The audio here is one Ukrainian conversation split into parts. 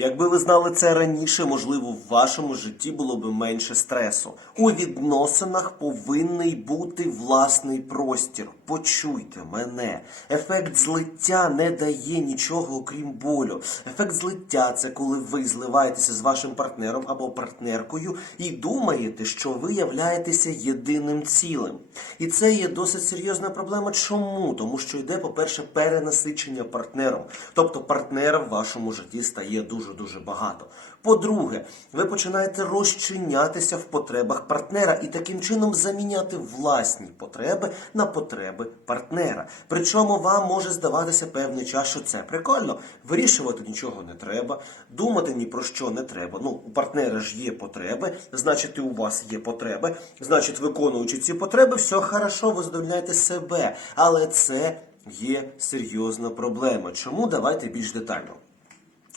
Якби ви знали це раніше, можливо, в вашому житті було б менше стресу. У відносинах повинний бути власний простір. Почуйте мене. Ефект злиття не дає нічого окрім болю. Ефект злиття це коли ви зливаєтеся з вашим партнером або партнеркою і думаєте, що ви являєтеся єдиним цілим. І це є досить серйозна проблема. Чому? Тому що йде, по-перше, перенасичення партнером. Тобто партнера в вашому житті стає дуже-дуже багато. По-друге, ви починаєте розчинятися в потребах партнера і таким чином заміняти власні потреби на потреби партнера. Причому вам може здаватися певний час, що це прикольно. Вирішувати нічого не треба, думати ні про що не треба. Ну, у партнера ж є потреби, значить, і у вас є потреби. Значить, виконуючи ці потреби, все хорошо, ви задовольняєте себе. Але це є серйозна проблема. Чому давайте більш детально?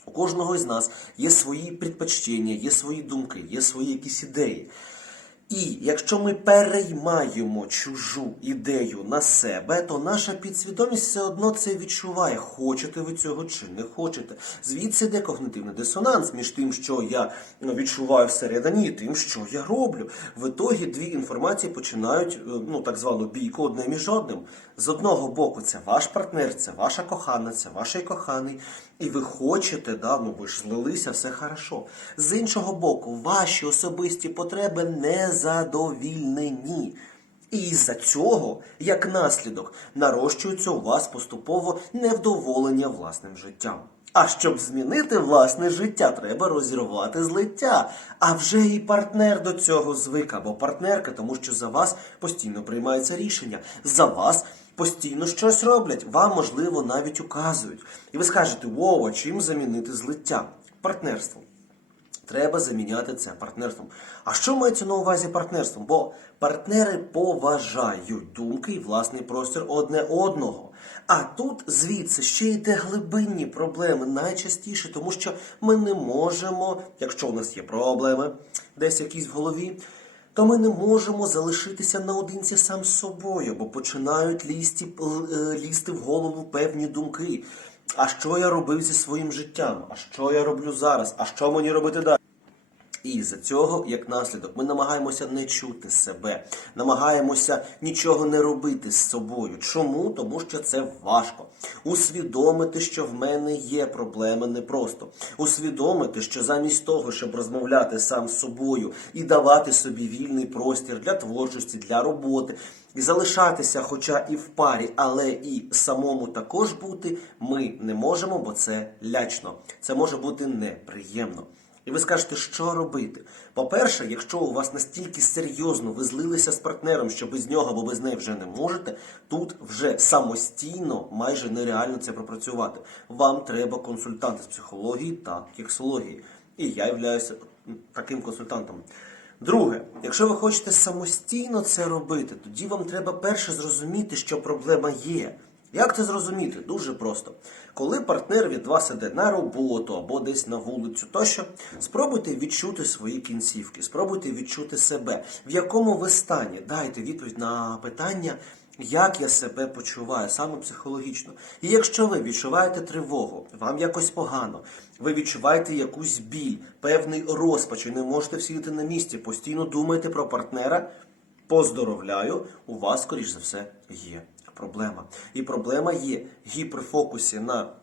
У кожного із нас є свої предпочтення, є свої думки, є свої якісь ідеї. І якщо ми переймаємо чужу ідею на себе, то наша підсвідомість все одно це відчуває, хочете ви цього чи не хочете. Звідси йде когнитивний дисонанс між тим, що я відчуваю всередині, і тим, що я роблю. В ітогі дві інформації починають е, ну так звану бійку одне між одним. З одного боку, це ваш партнер, це ваша кохана, це ваш коханий. І ви хочете, да, ну ви ж злилися, все хорошо. З іншого боку, ваші особисті потреби не задовільнені. І із-за цього, як наслідок, нарощується у вас поступово невдоволення власним життям. А щоб змінити власне життя, треба розірвати злиття. А вже і партнер до цього звик, або партнерка, тому що за вас постійно приймається рішення. За вас постійно щось роблять, вам, можливо, навіть указують. І ви скажете, Вова, чим замінити злиття? Партнерством. Треба заміняти це партнерством. А що мається на увазі партнерством? Бо партнери поважають думки і власний простір одне одного. А тут звідси ще йде глибинні проблеми найчастіше, тому що ми не можемо, якщо у нас є проблеми, десь якісь в голові, то ми не можемо залишитися наодинці сам з собою, бо починають лізти, е, лізти в голову певні думки. А що я робив зі своїм життям? А що я роблю зараз? А що мені робити далі? І за цього, як наслідок, ми намагаємося не чути себе, намагаємося нічого не робити з собою. Чому? Тому що це важко. Усвідомити, що в мене є проблеми непросто. Усвідомити, що замість того, щоб розмовляти сам з собою і давати собі вільний простір для творчості, для роботи, і залишатися, хоча і в парі, але і самому також бути, ми не можемо, бо це лячно. Це може бути неприємно. І ви скажете, що робити? По-перше, якщо у вас настільки серйозно ви злилися з партнером, що без нього або без неї вже не можете, тут вже самостійно майже нереально це пропрацювати. Вам треба консультант з психології та кексології. І я являюся таким консультантом. Друге, якщо ви хочете самостійно це робити, тоді вам треба перше зрозуміти, що проблема є. Як це зрозуміти? Дуже просто. Коли партнер від вас іде на роботу або десь на вулицю, тощо спробуйте відчути свої кінцівки, спробуйте відчути себе, в якому ви стані. Дайте відповідь на питання, як я себе почуваю, саме психологічно. І якщо ви відчуваєте тривогу, вам якось погано, ви відчуваєте якусь біль, певний розпач і не можете всідати на місці, постійно думаєте про партнера, поздоровляю, у вас, скоріш за все, є проблема. І проблема є гіперфокусі на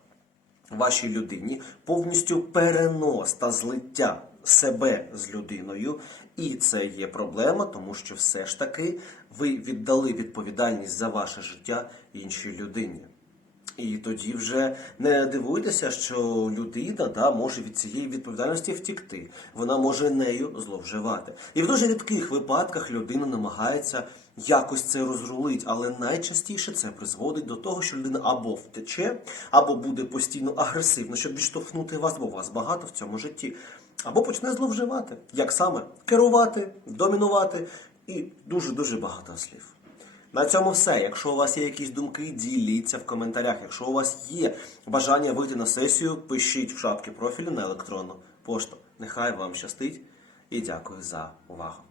вашій людині, повністю перенос та злиття себе з людиною. І це є проблема, тому що все ж таки ви віддали відповідальність за ваше життя іншій людині. І тоді вже не дивуйтеся, що людина да, може від цієї відповідальності втікти. Вона може нею зловживати. І в дуже рідких випадках людина намагається якось це розрулити, але найчастіше це призводить до того, що людина або втече, або буде постійно агресивна, щоб відштовхнути вас, бо вас багато в цьому житті, або почне зловживати. Як саме керувати, домінувати і дуже дуже багато слів. На цьому все. Якщо у вас є якісь думки, діліться в коментарях. Якщо у вас є бажання вийти на сесію, пишіть в шапки профілю на електронну пошту. Нехай вам щастить і дякую за увагу.